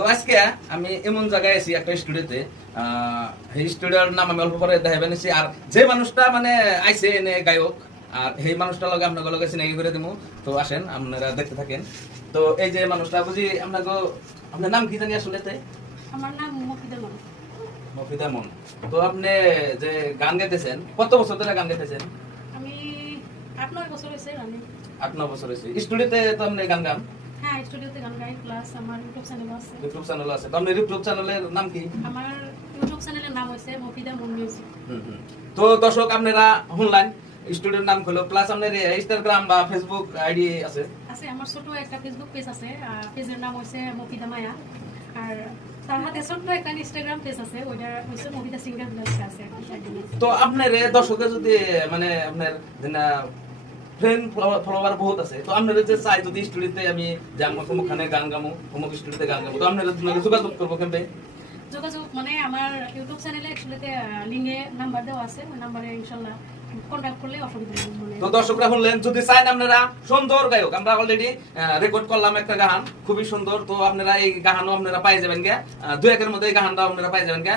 তো আজকে আমি এমন জায়গায় আছি একটা স্টুডিওতে, এই স্টুডিওর নাম আমি অল্প পরে দেখাবেন। আর যে মানুষটা মানে আইছে এনে গায়ক, আর এই মানুষটার লগে আপনাদের লগে চিনাকি করে দেবো। তো আসেন আপনারা দেখতে থাকেন। তো এই যে মানুষটা বুঝি আপনাকে, আপনার নাম কি জানি আসলে? আমার নাম মফিদা মন। মফিদা মন। তো আপনি যে গান গাইতেছেন, কত বছর ধরে গান গাইতেছেন? আমি 8-9 বছর হয়েছে গানে। 8-9 বছর হয়েছে স্টুডিওতে। তো আপনি গান গান? হ্যাঁ, স্টুডিওতে গান গাই, প্লাস আমার ইউটিউব চ্যানেল আছে। ইউটিউব চ্যানেল আছে? তো আপনার ইউটিউব চ্যানেলের নাম কি? আমার ইউটিউব চ্যানেলের নাম হচ্ছে মফিদা মন মিউজিক। তো দর্শক আপনারা শুনলেন, স্টুডিওর নাম হলো, প্লাস আপনার ইনস্টাগ্রাম বা ফেসবুক আইডি আছে? আছে, আমার ছোট একটা ফেসবুক পেজ আছে, পেজের নাম হচ্ছে মফিদা মায়া। আর তার হাতে ছোট্ট একটা ইনস্টাগ্রাম পেজ আছে, ওইটা হচ্ছে মফিদা সিঙ্গার লেখা আছে। তো আপনার দর্শকের যদি মানে আপনার ফ্রেন্ড ফলোয়ার বহুত আছে, তো আপনারা যে চাই যদি স্টুডিওতে আমি যে আমার অমুকখানে গান গামু, অমুক স্টুডিওতে গান গামু, তো আপনারা যোগাযোগ করবো কেমনে? যোগাযোগ মানে আমার ইউটিউব চ্যানেলে অ্যাকচুয়ালিতে লিঙ্কে নাম্বার দেওয়া আছে, ওই নাম্বারে ইনশাআল্লাহ কন্টাক্ট করলে অসুবিধা নেই। মানে তো দর্শকরা শুনলেন, যদি চান আপনারা সুন্দর গায়ক, আমরা অলরেডি রেকর্ড করলাম একটা গান খুবই সুন্দর। তো আপনারা এই গানও আপনারা পাই যাবেন গে, 2-1 এর মধ্যে এই গানটা আপনারা পাই যাবেন গে।